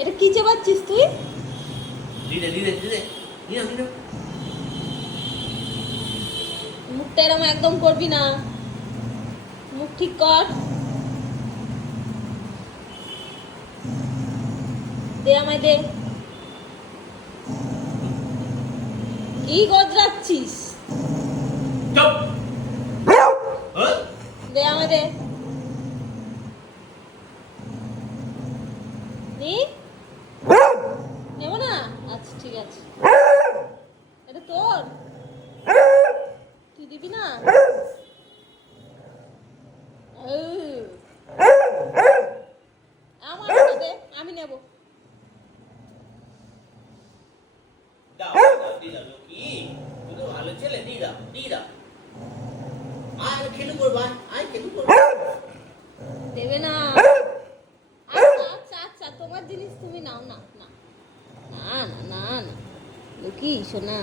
এটা কি চেবাচ্ছিস তুই? ধীরে ধীরে ধীরে ধীরে ধীরে। মুখটা এরকম একদম করবি না, মুখ ঠিক কর। দে আমায় দে। কি গজরাচ্ছিস? চুপ। হ্যাঁ? দে আমায় দে। নি নেব না? আচ্ছা ঠিক আছে। এটা তোর, তুই দিবি না? আমার ওটা দে, আমি নেব। দাও দাও দিয়ে দাও লক্ষ্মী, তুই তো ভালো ছেলে, দিয়ে দাও দিয়ে দাও। আয় খেলু করবো, আয় খেলু করবো। দেবে না? আচ্ছা আচ্ছা আচ্ছা, তোমার জিনিস তুমি নাও না। না না না না না, লুকি সোনা।